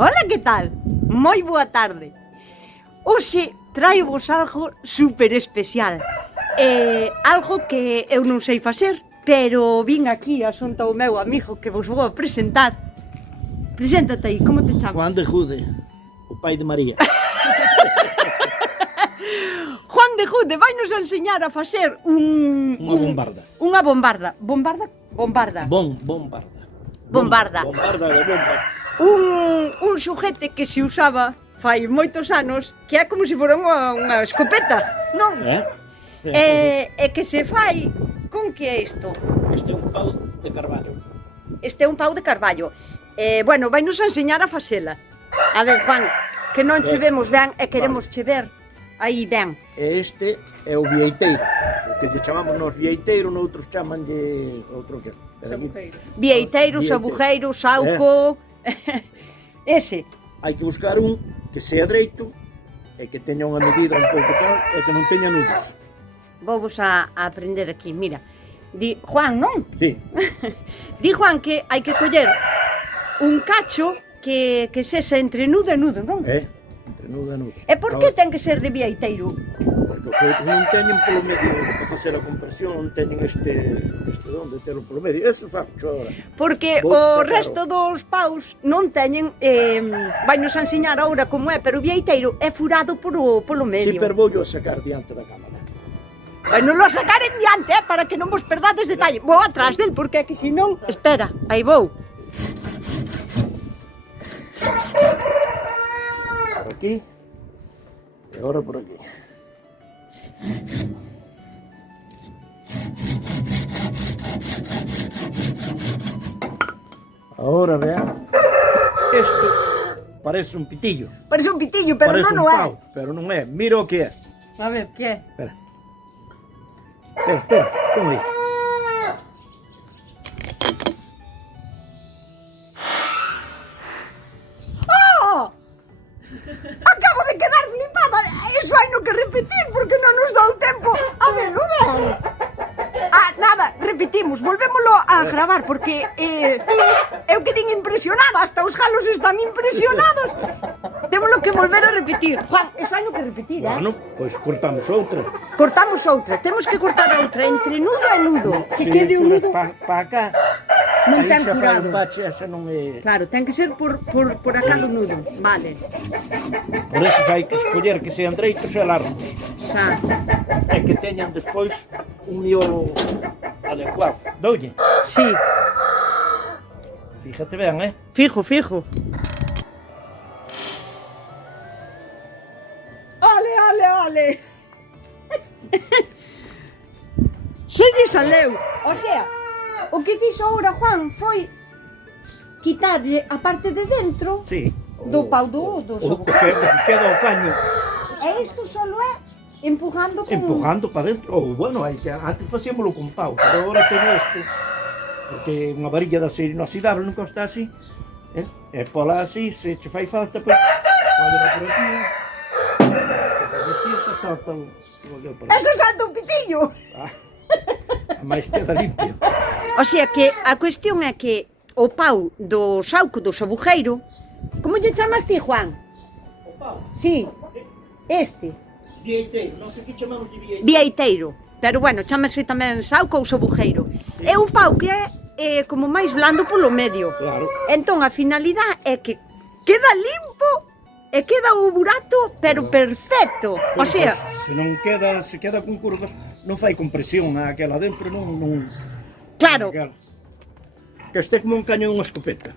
Ola, que tal? Moi boa tarde. Hoxe traio-vos algo super especial. Algo que eu non sei facer, pero vin aquí a xunta o meu amigo que vos vou a presentar. Preséntate aí, como te chamas? Juan de Jude, o pai de María. Juan de Jude vai nos enseñar a facer Unha bombarda. Unha bombarda. Bombarda? Bombarda. Bombarda. Bombarda. Bombarda de bomba. Un xuguete que se usaba fai moitos anos, que é como se fora unha escopeta, non? E que se fai con que é isto? Este é un pau de carballo. Este é un pau de carballo. Bueno, vai nos enseñar a facela. A ver, Juan, que non che vemos ben e queremos che ver aí ben. Este é o vieiteiro. O que lle chamamos nos vieiteiro, noutros chamanlle outro que. Vieiteiro, sabujeiro, sauco... Ese. Hai que buscar un que sea dreito e que teña unha medida un pouco tal e que non teña nudos. Vou a aprender aquí, mira. Di Juan, non? Sí. Di Juan que hai que coller un cacho que sexa entre nudo e nudo, non? Entre nudo e nudo. E por que ten que ser de vieiteiro? Porque os outros non teñen polo medio para facer a compresión, non teñen este don de telo polo medio. Eso faxo agora. Porque o resto dos paus non teñen, vai nos enseñar agora como é, pero o vieiteiro é furado polo medio. Si, pero vou a sacar diante da cámara. Vai non lo sacar en diante, para que non vos perdades detalle. Vou atrás del, porque é que senón... Espera, aí vou. Por aquí. E agora por aquí. Ahora, vean. Isto parece un pitillo. Parece un pitillo, pero parece non o é. Pau, pero non é. Mira o que é. A ver, que é? Espera. Espera, como é? ¡Oh! Acabo de quedar flipada. Iso hai no que repetir, porque non nos dá o tempo a verlo ben. Nada, repetimos, volvémolo a gravar, porque eu quedín impresionada, hasta os galos están impresionados. Témolo que volver a repetir. Juan, iso hai no que repetir, Bueno, pois cortamos outra. Cortamos outra, temos que cortar outra entre nudo e nudo. Que Si quede un nudo... para acá. Non aí ten xa fai furado. un bache, esa non é... Claro, ten que ser por acá do nudo. Vale. Por eso hai que escoller que sean dreitos e largos. Xa. E que teñan despois un miolo adecuado. Doulle? Sí. Fíjate ben, Fijo, fijo. Ole, ole, ole. Se lle saleu. O sea, o que fixo ahora Juan foi quitarlle a parte de dentro Sí. do pau do O sabujeiro. que queda o caño E isto solo é empujando con... empujando para dentro. Ou, bueno, hai que antes facíamolo con pau, pero agora teño este. Porque unha varilla da serie inoxidable nunca está así. E pola así, se che fai falta, pois, pode por aquí. Así se salta o aquel por aquí. Eso salta un pitillo. A máis queda limpio. O sea que a cuestión é que o pau do sauco do sabujeiro... Como lle chamas ti, Juan? O pau? Sí, este. Vieiteiro, non sei que chamamos de vieiteiro. Vieiteiro. Pero bueno, chamase tamén sauco ou sabujeiro. É un pau que é como máis blando polo medio. Claro. Entón a finalidade é que queda limpo e queda o burato, pero perfecto. O sea, Se non queda, se queda con curvas, non fai compresión aquela dentro, non... claro, Que este é como un cañón unha escopeta.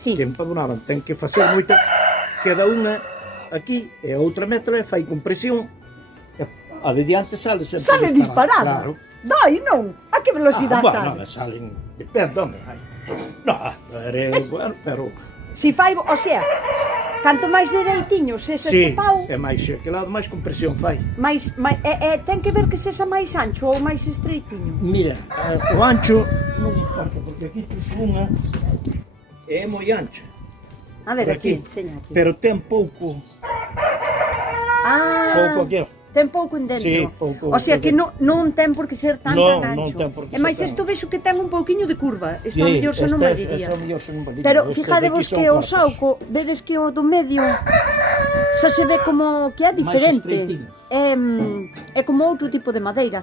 sí. Que empadronaban, ten que facer moita... Queda unha aquí e a outra metra e fai compresión. E a de diante sale sempre Sale disparada. Claro. Dai, non? A que velocidade Bueno, sale? salen... Depende, onde hai. No, bueno, pero... Si fai, o sea, canto máis dereitiño sexa este pau, é máis que lado, máis compresión fai. ten que ver que sexa máis ancho ou máis estreitiño. Mira, o ancho non importa, porque aquí trouxe unha e é moi ancha. A ver, Por aquí, enseña aquí. Pero ten pouco Ah, aquel. ten pouco en dentro. Sí, pouco O sea que dentro. non ten por que ser tan Non, tan non ancho. ten por que E máis ser tan isto vexo que ten un pouquiño de curva. Isto a Sí, mellor xa non este- valiría. este a mellor xa non valiría. Pero Estes fijadevos de aquí que son o cortos. sauco, vedes que o do medio xa se ve como que é Máis diferente. estreitinho. É como outro tipo de madeira.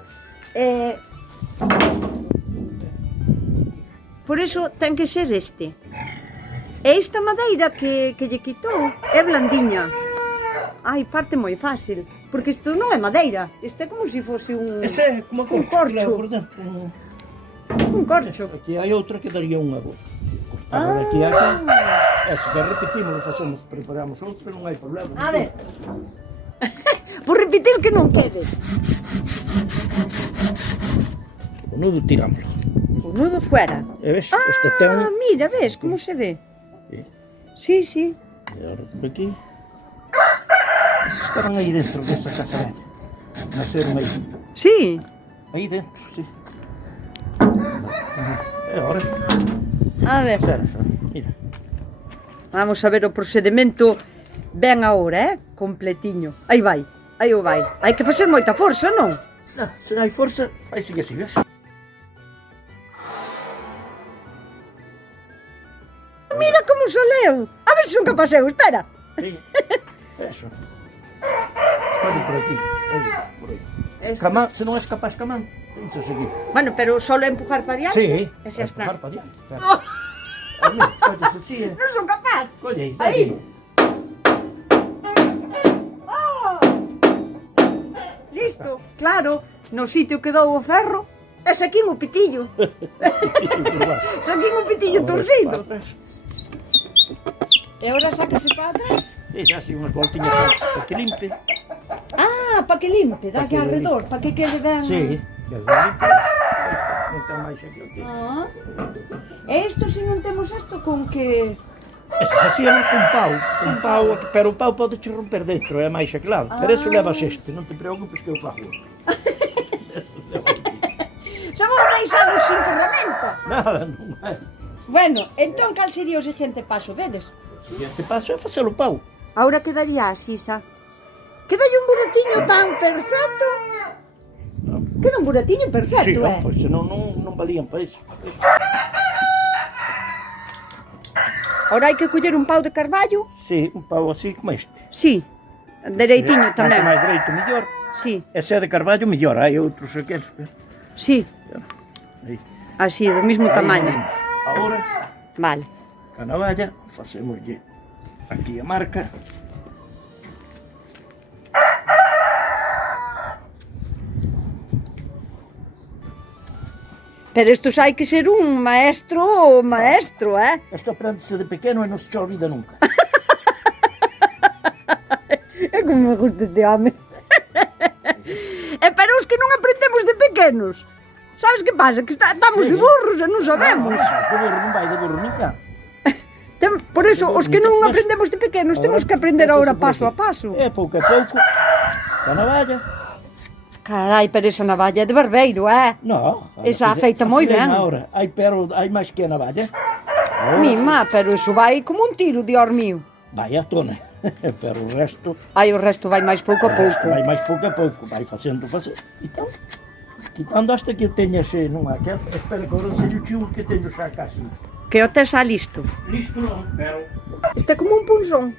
Por iso ten que ser este. E esta madeira que lle quitou é blandiña. Ai, parte moi fácil. Porque isto non é madeira. Isto é como se fose un... Ese é como un corcho, corcho. por dentro. Un corcho. Aquí hai outra que daría unha boa. Cortaba de aquí a aquí. Eso que repetimos, lo facemos, preparamos outra, non hai problema. A ver. Por repetir que non quede. O nudo tirámoslo. O nudo fuera. E ves, este ten... Ah, mira, ves como se ve. Sí. Sí, sí. E agora por aquí. Esos estaban aí dentro desa casa velha. Naceron aí. Sí. Aí dentro, sí. E agora, A ver. espera, mira. Vamos a ver o procedimento ben agora, completiño. Aí vai, aí o vai. Hai que facer moita forza, non? Ah, se hai forza, fai que si, ves? Mira como saleu. A ver se son capaz eu, espera. Sí. Eso. Pode por aquí. Aí, por aí. Este. Camán, se non és capaz camán, tens a seguir. Bueno, pero solo empujar para diante. Sí, E xa está. para diante. Claro. Aí, colles así, Non son capaz. colle aí. Aí. Oh. Listo. Claro, no sitio que dou o ferro, e saquín o pitillo. Saquín o pitillo torcido. E agora sáquese para atrás. E xa así unhas voltiñas para que limpe. Ah, para que limpe, das que alrededor, para que quede ben... Sí, que limpe. Non ten máis aquí o que. Ah. E isto, se non temos isto, con que... Facían con pau, pero o pau pode che romper dentro, é máis xa claro. Pero eso levas este, non te preocupes que eu fago. Eso leva aquí. Xa vos deixaros sin ferramenta. Nada, non é. Bueno, entón, cal sería o seguinte paso, vedes? O seguinte paso é facelo pau. Ahora quedaría así, xa. Quedalle un buratiño tan perfecto. Queda un buratiño Sí, perfecto, non, pois senón non valían para iso. Ahora hai que coller un pau de carballo. Sí, un pau así como este. Sí, dereitiño tamén. Canto máis dereito, mellor. Sí, E se é de carballo, mellor. Hai outros aqueles. sí, Aí. así, do mismo Aí tamaño. venimos. Agora, Vale. a navalla, facemoslle aquí a marca. Pero isto xa hai que ser un maestro, Isto aprendese de pequeno e non se te olvida nunca. É como me gusta este home. Pero os que non aprendemos de pequenos, sabes que pasa? Que estamos de burros e non sabemos. De burro non vai de burro nunca. Por eso, os que non aprendemos de pequenos, temos que aprender agora paso a paso. É pouco a pouco. A navalla. Carai, pero esa navalla é de barbeiro, No. Esa feita moi ben. Ahora, hai máis que a navalla. Mima, pero iso vai como un tiro, dios mío. Vai a tona. Pero o resto, Ai, o resto vai máis pouco a pouco. vai máis pouco a pouco. Vai facendo. Então, quitando hasta que eu teña ese, non é que espera que agora se lle chiu que teño xa casi. Que o tes a listo. Listo non, pero... Este é como un punzón.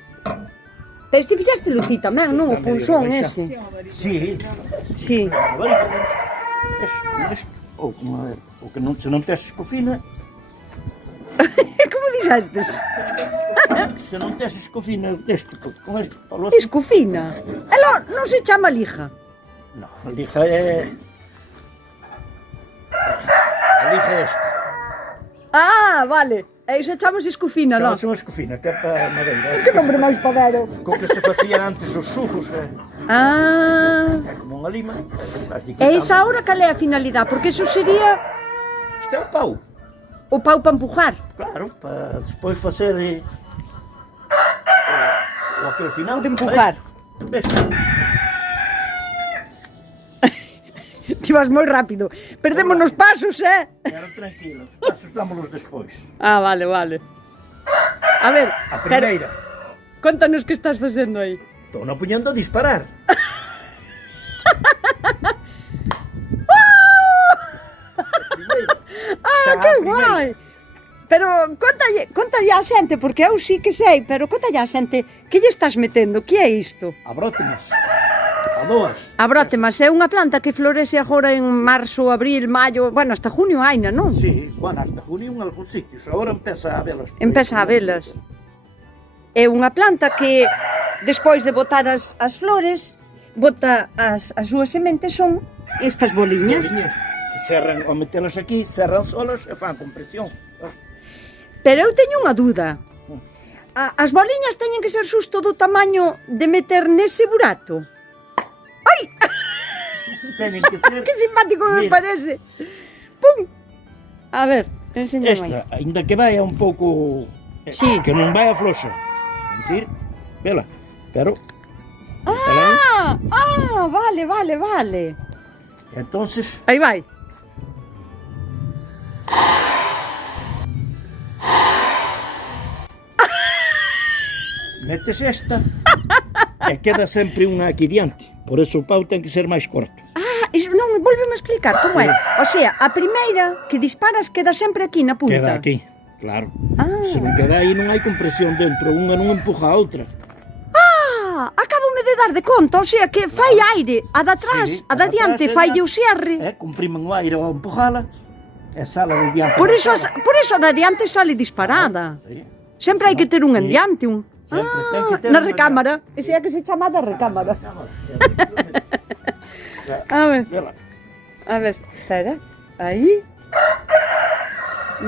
Pero este fixaste ti tamén, non? O punzón ese. Sí. Sí. O que non, se non tes escofina, Como dixestes? se non tes escofina, deste, con este palo Escofina. Elo non se chama lija. No, a lija é... A lija é esta. Ah, vale. E se chama escofina, non? Chamase unha escofina, que é para madeira. Que nombre máis padero. Con que se facían antes os surros, Ah. é como unha lima. E esa hora cal é a finalidade? Porque eso sería Isto é o pau. o pau para empujar. Claro, para despois facer o aquele final. O de empujar. Ves? Ti vas moi rápido. Perdemos nos pasos, Pero tranquilo, os pasos dámolos despois. Ah, vale, vale. A ver, A primeira, contanos que estás facendo aí. estou non puñendo a disparar. que primeira. guai! Pero contalle á xente, porque eu sí que sei, pero contalle á xente, que lle estás metendo? Que é isto? Abrótemas. Adoas. A brótemas é unha planta que florece agora en marzo, abril, maio, bueno, hasta junio aina, non? Sí, bueno, hasta junio en algúns sitios. Agora empeza a velas. Empeza a velas. É unha planta que, despois de botar as flores, bota as súas sementes son estas boliñas. Boliñas. Cerran, ao metelas aquí, cerran solas e fan compresión. Pero eu teño unha dúda. As boliñas teñen que ser xusto do tamaño de meter nese burato? Ai! Teñen que ser... Que simpático me Mira. parece. Pum! A ver, enséñame aí. Esta, ainda que vai un pouco... Sí. Que non vai a floxa. Mentir, vela. Pero... Vale. Entonces, Aí vai. metes esta e queda sempre unha aquí diante. Por eso o pau ten que ser máis corto. Non, volveme a explicar como é. O sea, a primeira que disparas queda sempre aquí na punta. Queda aquí, claro. Ah. Se non queda aí non hai compresión dentro, unha non empuja a outra. Acábome de dar de conta, o sea, que fai aire, a de atrás, Sí, a de adiante, atrás, fai o cierre. Comprimen o aire ao empujala e sala de diante. Por eso a de adiante sale disparada. Sí. Sempre hai que ter un en Sí. diante, un. Sempre ten que ter Na un recámara. Ese é que se chama da recámara. A ver, Vela. espera. Aí.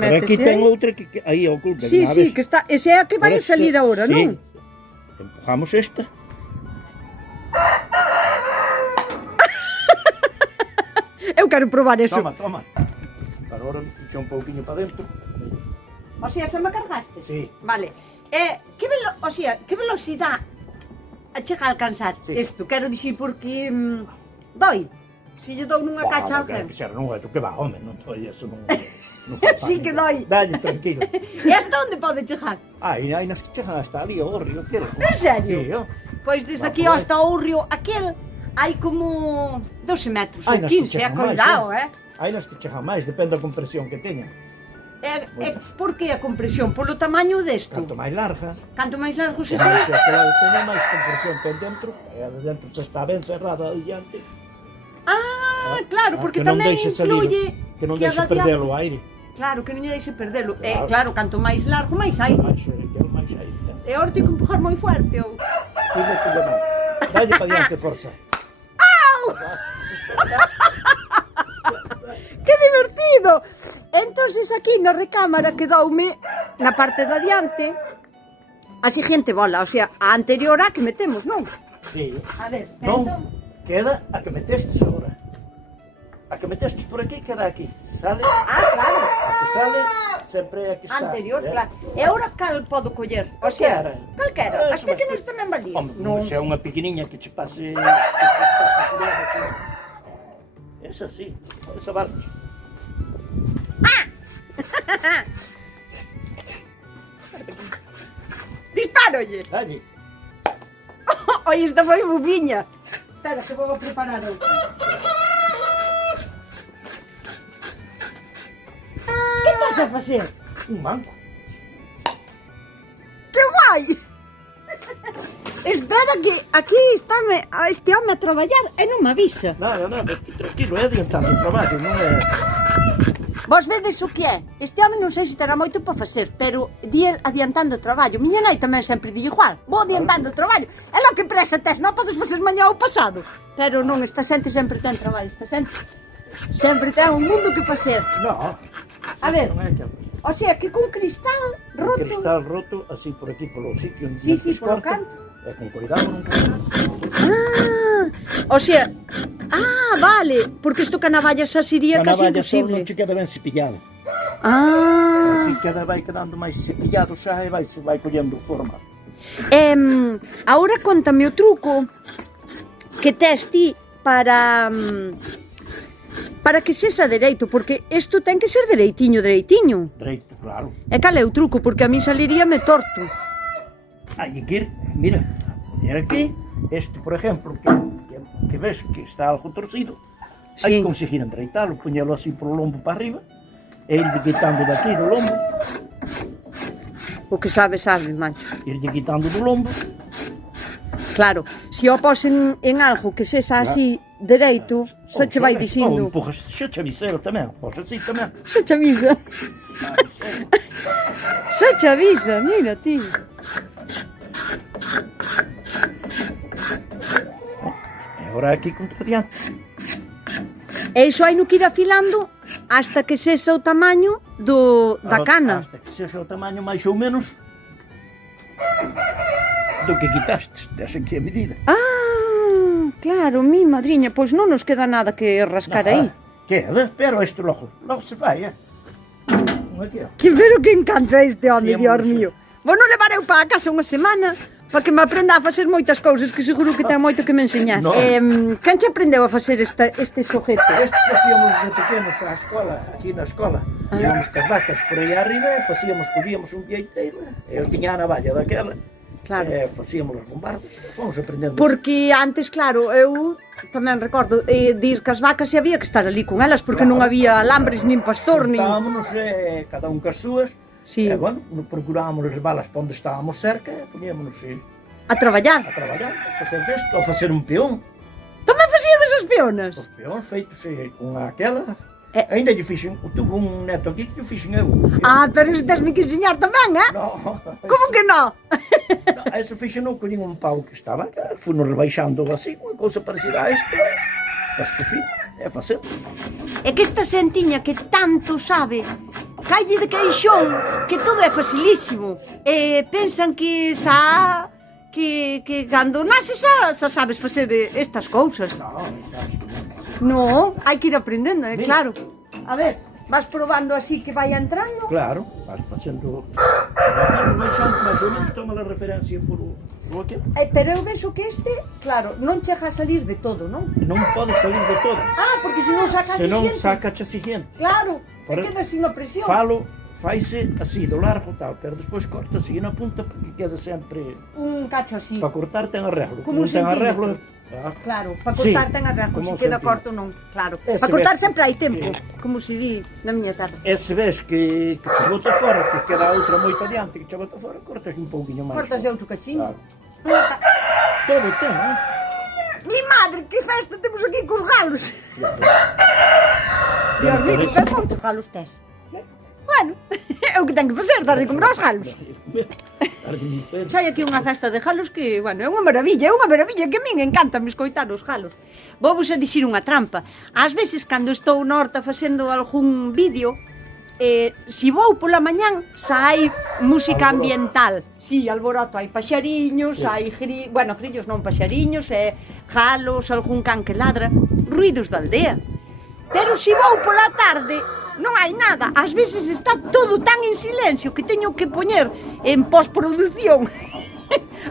Pero aquí Métese ten aí. outra que aí oculta. Sí, sí, que está, ese é a que vai a salir agora, non? Empujamos esta. Eu quero probar eso. Toma. Agora puxa un pouquinho para dentro. O sea, se me cargaste? Sí. Vale. Que velocidade chega a alcanzar Sí. isto? Quero dicir porque doi. Se lle dou nunha cacha ao Que gen. xa non vai, que va, home, non toi eso non. Sí que doi. Dalle, tranquilo. E hasta onde pode chegar? Ai, nas que chegan hasta ali, o río, aquel. En serio? Sí, ó. Pois desde Va, aquí por aí. hasta o río aquel hai como 12 metros ou Ai, nas que 15, chegan máis, cuidado, Hai nas que chegan máis, depende da compresión que teñan. Por que a compresión? Polo tamaño desto? Canto máis larga, Canto máis largo se se sea? aquela teña máis compresión que dentro, e a de dentro se está ben cerrada adiante. Claro, porque que non tamén deixe salir, influye que non que a deixe da perder diante- o aire. Claro, que non lle deixe perdelo. Claro. Claro, canto máis largo, máis hai. máis aire. E agora tenho que empujar moi fuerte, ou... Dile que non. Dalle para diante forza. ¡Qué divertido! Entonces aquí na recámara quedoume na parte de adiante a seguinte bola, o sea, a anterior a que metemos, non? Sí. A ver, Non, entón... queda a que metestes agora. A que metestes por aquí, queda aquí. Sale, claro, a que sale, sempre é a que está. anterior, claro. E agora cal podo coller? O sea, calquera, as Eso vai pequenas ser. tamén valían. Home, non é unha pequeniña que che pase... Esa sí, esa vale. Dispárolle! Dalle. Oi, esta foi bobiña. Espera, que vou a preparar outra. Que estás a facer? Un manco. Que guai! Espera que aquí está este home a traballar e non me avisa. Nada, tranquilo, é adiantando o traballo, non é... Vos vedes o que é? Este home non sei se terá moito para facer, pero di el adiantando o traballo. Miña nai tamén sempre di igual. Vou adiantando o traballo. É lo que presa tes, non podes facer mañá ou pasado. Pero non, esta xente sempre ten traballo, esta xente sempre ten un mundo que facer. No. A ver, Non é que... o sea, que con cristal roto... Cristal roto, así por aquí, polo sitio onde Sí, antes polo corta, canto. E con cuidado non cortas. O sea... vale, porque isto que a navalla xa sería A casi navalla só non imposible. che queda ben cepillado. Ah, Así vai quedando máis cepillado xa e vai collendo forma. Ahora contame o truco que tes ti para que sexa dereito, porque isto ten que ser dereitiño. Dereito, claro. E cal é o truco? Porque a mí saliríame torto. Hai que ir, mira, poñer aquí, este, por exemplo, que ves que está algo torcido, hai Sí. que conseguir endereitalo, poñelo así polo lombo para arriba, e irlle quitando daqui do lombo, O que sabe, macho. irlle quitando do lombo. Claro, se o pos en algo que sexa así dereito, se che vai Ou dicindo. empurras, xa che avisei tamén, pois así tamén. Se che avisa. Se che avisa, mira ti. E agora aquí contra diante. E iso hai no que ir afilando hasta que sexa o tamaño da cana. Hasta que sexa o tamaño máis ou menos do que quitastes, tes aquí a medida. Ah, claro, mi madriña, pois non nos queda nada que rascar aí. Queda, pero isto logo se fai, Aquí, Que pero que encanta este home, Sí, Dios amor, sí. mío. Vou non levar eu para a casa unha semana para que me aprenda a facer moitas cousas que seguro que ten moito que me enseñar. No. Quen che aprendeu a facer este sujeto? Este facíamos de pequenos a escola, aquí na escola. Íamos cas vacas por aí arriba, collíamos un vieiteiro, e eu tiña a navalla daquela, Claro. facíamos as bombardas, fomos aprendendo. Porque antes, claro, eu tamén recordo de ir cas vacas e había que estar ali con elas porque non había alambres nin pastor nin... Juntámonos, cada un cas súas, Sí. e, bueno, procurábamos levalas para onde estábamos cerca, e poníamonos A traballar. a traballar, a facer desto, a facer un peón. Tamén facía desas pionas. Os peóns feitos con aquela. Eh. Ainda lle fixen, tuve un neto aquí que lle fixen eu. Ah, pero se tesme que enseñar tamén, No, Como que non? no, ese fixen eu collín un pau que estaba, fui rebaixando así, unha cousa parecida a isto, cas que fin, é facendo. É que esta xentiña que tanto sabe, calle de queixón, que todo é facilísimo. E pensan que xa que cando naces xa sabes facer estas cousas. No, hai que ir aprendendo, Mira. claro. A ver, vas probando así que vai entrando. Claro, vas facendo, rebaixando, máis ou menos, toma a referencia por aquilo. Pero eu vexo que este, claro, non chega a salir de todo, non? Non pode salir de todo, Ah, porque se non saca a se non siguiente. sacache a siguiente. Claro, Por- queda sin a presión. Falo, faise así, do largo tal, pero despois corta así na punta porque queda sempre... Un cacho así. Para cortar ten arreglo. Como un Non ten arreglo. centímetro. Claro, para Sí, cortar ten arreglo, como se un queda centímetro. corto non, claro. Ese Para cortar ves. sempre hai tempo, Sí. como se di na miña terra. E se ves que te bota fora, que queda outra moito adiante, que te bota fora, cortas un pouquinho máis. Cortas de outro cachiño. Claro. Todo ten, Mi madre, que festa temos aquí cos galos. Dios Bueno, mío, por eso- que moitos galos tes. Bueno, é o que ten que facer, dar de comer aos galos. Xa hai aquí unha cesta de galos que, bueno, é unha maravilla que a min encanta me escoitar os galos. Vou vos a dicir unha trampa. Ás veces, cando estou na horta facendo algún vídeo, si vou pola mañán, xa hai música Alboroto. ambiental. Si, alboroto, hai paxariños, Sí. hai bueno, grillos non, paxariños, galos, algún can que ladra, ruidos da aldea. Pero si vou pola tarde, non hai nada. Ás veces está todo tan en silencio que teño que poñer en postproducción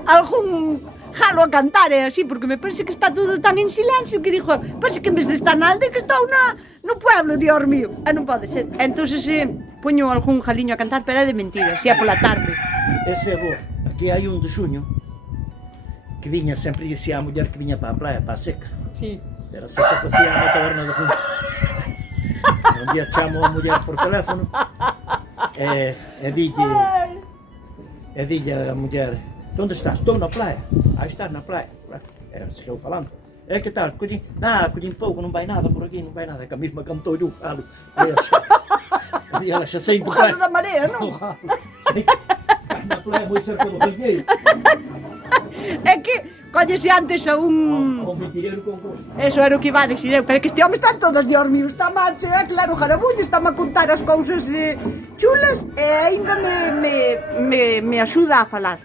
algún jalo a cantar e así, porque me parece que está todo tan en silencio que dixo, parece que en vez de estar na aldea que estou no pueblo, Dios mío. Non pode ser. Entonces poño algún jaliño a cantar, pero é de mentira, se é pola tarde. Ese é bo. Aquí hai un de suño que viña sempre dicía a muller que viña para a playa, para a seca. Sí. Era seca facía na taberna de Junta. Un día chamo a muller por teléfono e dille a muller: onde estás? Estou na playa. Ah, estás na playa. Era seguiu falando. Que tal? Collín pouco, non vai nada por aquí, non vai nada. Que a mesma cantou o galo. E ela xa sei O jalo da marea, non? O galo. Na playa moi cerca do Regueiro. É que collese antes a un... Ao mentireiro con gosto. Eso era o que iba a dicir eu, pero é que este home está todos, Dios mío, está macho, claro, jarabullo, está a contar as cousas chulas e aínda me axuda a falar.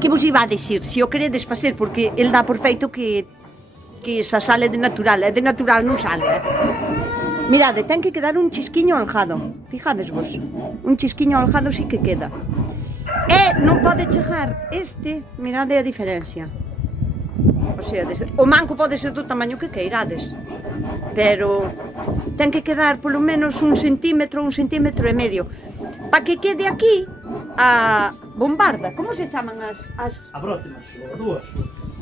Que vos iba a dicir, se o queredes facer, porque el dá por feito que esa sale de natural, e de natural non sale, Mirade, ten que quedar un chisquiño aljado, fijades vos, un chisquiño aljado sí que queda. E non pode chegar mirade a diferencia. O sea, o manco pode ser do tamaño que queirades, pero ten que quedar polo menos un centímetro e medio, para que quede aquí a bombarda. Como se chaman as... A brótemas, ou a dúas.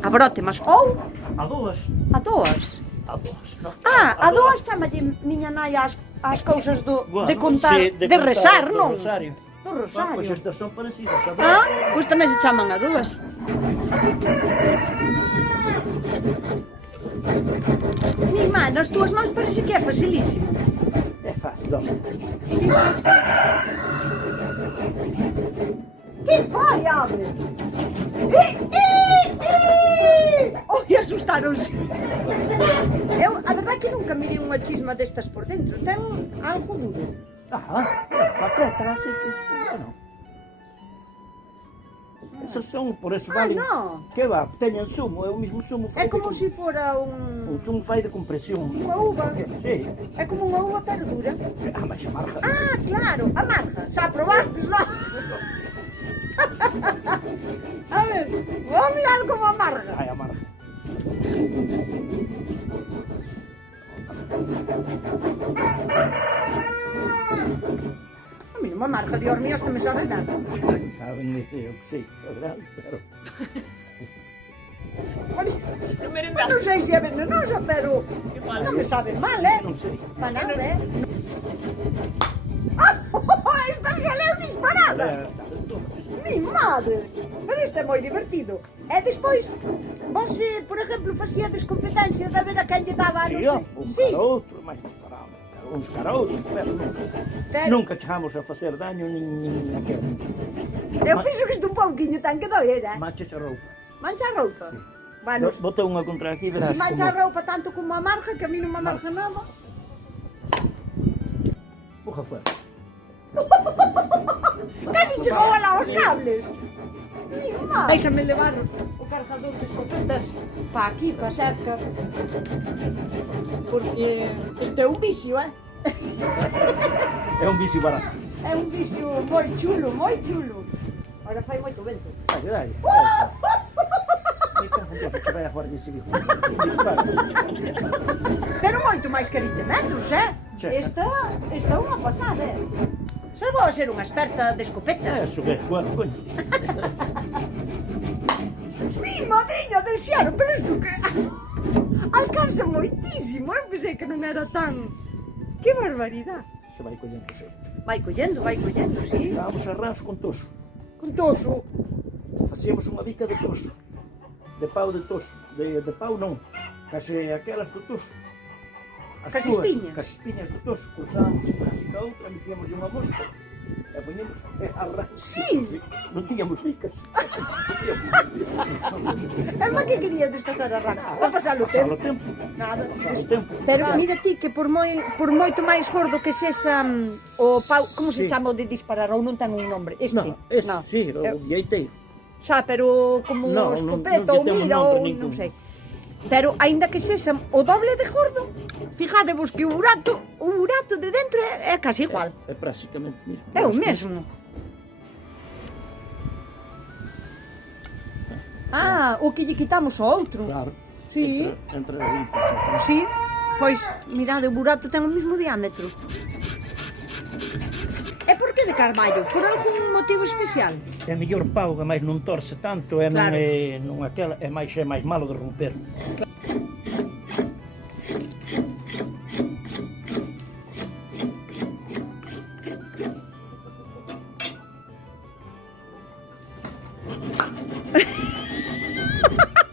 A brótemas, ou A dúas. a doas. A dúas, non. Ah, a doas chamalle miña nai as as cousas Bueno, de contar, sí, de contar rezar, do non? rosario. Do Pois rosario. estas son parecidas, sabes? Pois tamén se chaman a dúas. Mi má, nas túas mãos parece que é facilísimo. É fácil, non? Sí, sí, sí. Que vai, abre? Oi, asustaronse. Eu, a verdade é que nunca mirei unha chisma destas por dentro. Ten algo duro. Atrás, sí, sí. Bueno. Esos son, por eso valen. Non. Que va, teñen zumo, é o mismo zumo. É como se fora O zumo fai de compresión. unha uva. Sí. É como unha uva pero dura. Mas a marca. Ah, claro, amarga. Xa probastes, non? A ver, vou mirar como amarga. Ai, a marca. A mí non me amarga, Dios mío, hasta me sabe nada. Saben, eu que sei, sabrán, pero... Non sei se é venenosa, pero non me sabe mal, Non sei. Para nada, Esta xa leu disparada. Saben todas. Mi madre. Pero isto é moi divertido. E despois, vos, por exemplo, facíades competencia de ver a quen lle daba a Sí, non un sei. cara outro, máis parado. Uns cara outros, pero nunca. Pero Nunca chegamos a facer daño nin aquel. eu penso que isto un pouquiño tan que doera. Mancha a roupa. Mancha a roupa. Bueno, Bota unha contra aquí, verás. se mancha a como... roupa tanto como a marja, que a mí non me amarga nada. Puja fuera. Casi chegou a lá os cables. Mi madre. Déixame levar o cargador de escopetas para aquí, para cerca. Porque este é un vicio, É un vicio barato. É un vicio moi chulo, moi chulo. Ahora fai moito vento. Dai. Me cago en Deus, que vai a Guardia Civil. Pero moito máis que 20 metros, Sí. Esta é unha pasada, Xa vou a ser unha experta de escopetas. Eso que é, bueno, coño. Mi madriña del xiano, pero isto que... Alcanza moitísimo, eu pensei que non era tan... Que barbaridade. Se vai collendo xeito. Vai collendo, sí. Dábamos a ras con toso. Con toso. Facíamos unha bica de toso. De pau de toso. De pau non. Case aquelas do toso. As Cas túas, espiñas. Cas espiñas do toso. Cruzábamos unha así ca outra, metíamos unha mosca. E poñemos a ras. Sí. Non tiñamos bicas. É má que quería descansar a rana. Para pasar o Pasalo tempo. tempo. Nada. Pasalo tempo. Pero mira ti que por moito máis gordo que sexa o pau, como se Sí. chama o de disparar ou non ten un nombre? Este. No, ese, No. sí, o vieiteiro. Xa, pero como No, escopeta non ou lle temos mira nombre ou ningún. non sei. Pero aínda que sexa o doble de gordo, fijadevos que o burato de dentro é casi igual. É prácticamente mira. É o mesmo. Ah, o que lle quitamos ao outro. Claro. Sí. Entra aí. Pues, Sí, pois, mirade, o burato ten o mesmo diámetro. E por que de carballo? Por algún motivo especial? É mellor pau, que máis non torce tanto, e Claro. non aquela, é máis malo de romper.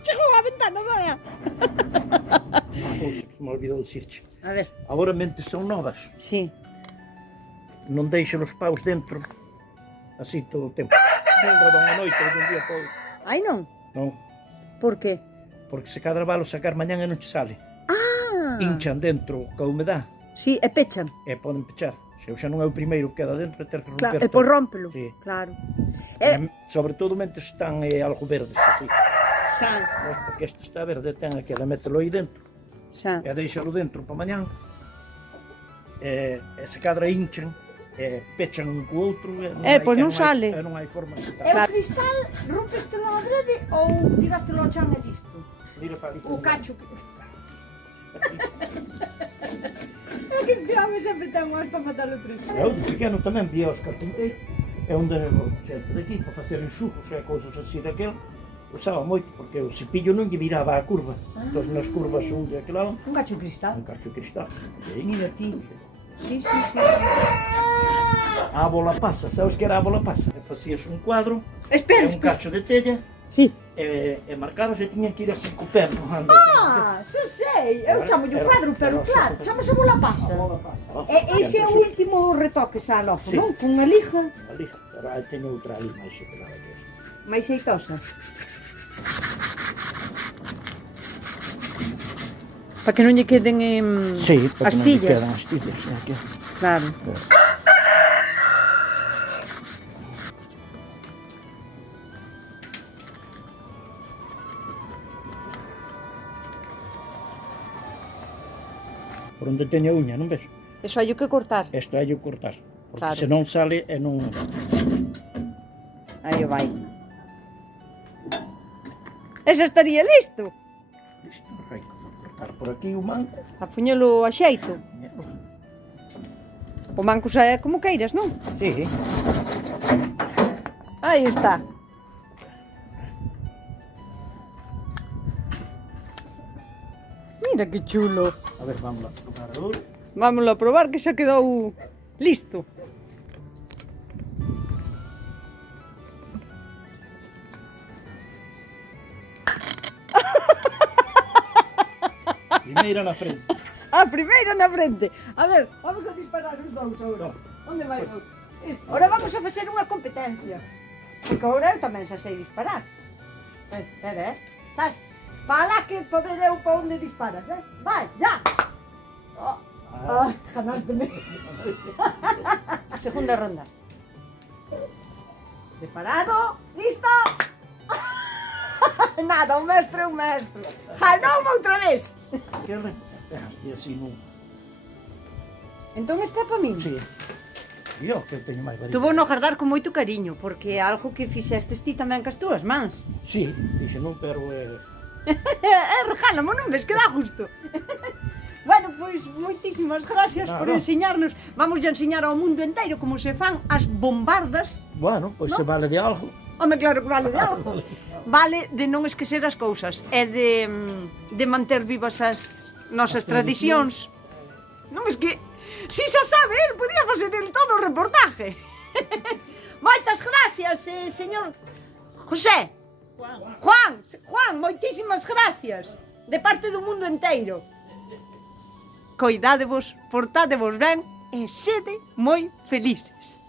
Chegou á ventana, vaya. Me olvidou dicirche. A ver. Agora mentes son novas, Sí. non deixen os paus dentro, así todo o tempo. Rodan a noite, de un día para outro. Ai, non? Non, Por qué? porque se cadra valo sacar mañán e non che sale. Ah. Hinchan dentro ca humedad Sí, e pechan. e poden pechar. Se eu xa non é o primeiro que queda dentro, é ter que Claro, romper e por todo. rómpelo. Sí. Claro. Sobre todo mentes están algo verdes, así. Xa, Porque este está verde, ten aquela, mételo aí dentro. xa. E deixalo dentro para mañán, e se cadra hinchan, e pechan un co outro, e pois non sale. E non hai forma de E quitar. o cristal, rompestelo a adrede ou tirastelo ao chan e listo? Mira para ali. O cacho que... É que este home sempre ten unhas para matar o tres. Eu de pequeno tamén vía os carpinteiros, e onde xente daqui, para facer enxurros e cousas así daquel, usaba moito, porque o cepillo non lle viraba a curva. Entón nas curvas onde aquel lado, Un cacho de cristal. un cacho de cristal. E aí aquí, Sí, sí, sí. A bola pasa, sabes que era a bola pasa? E facías un cuadro, Espera, e un cacho de tella, Sí. e marcabas e tiñan que ir así co pé empujando. Ah, xa sei. Eu chamo o cuadro, pero claro, chamase bola pasa. A bola pasa. E ese é o último retoque xa logo, Sí. non? Con a lija Ali, pero aí teño outra ali máis xocolada que esta. máis xeitosa. Para que non lle queden Sí, porque as non lle tillas. quedan as tillas. Aquí. Claro. Por onde teño a uña, non ves? Eso hai que cortar. Isto hai que cortar. Porque Claro. se non sale e non... Aí o vai. Ese estaría listo. Listo, hai que cortar por aquí o manco. A puñelo a xeito. O manco xa é como queiras, non? Sí, Aí está. Mira que chulo. a ver, vamos a probar agora. Vámoslo a probar que xa quedou listo. Primeira na frente. A primeira na frente. A ver, vamos a disparar os dous agora. Onde vai? Ahora vamos a facer unha competencia. Porque agora eu tamén xa sei disparar. Espera, Estás? Fala que para ver eu para onde disparas, Vai, ya! Oh. Ai, ganaste-me. Segunda ronda. Preparado? Listo? Nada, o mestre é o mestre. Ganoume outra vez. Esquerda. E así non... Entón este é para min. Sí. E eu que teño máis varilla. Tu vou no guardar con moito cariño, porque é algo que fixestes ti tamén cas túas mans. Sí, dixe non, pero... Regálamo, non ves que dá gusto. Bueno, pois moitísimas gracias por enseñarnos. Vamos a enseñar ao mundo inteiro como se fan as bombardas. Bueno, pois se vale de algo. Home, claro que vale de algo. Vale de non esquecer as cousas e de manter vivas as nosas tradicións. Non es que... Si xa sabe, el podía facer el todo o reportaje. Moitas gracias, señor José. Juan, moitísimas gracias. De parte do mundo inteiro. Coidádevos, portádevos ben e sede moi felices.